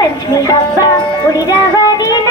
ಪಂಚಮಿ ಹಬ್ಬ ಉಳಿದವ ದಿನ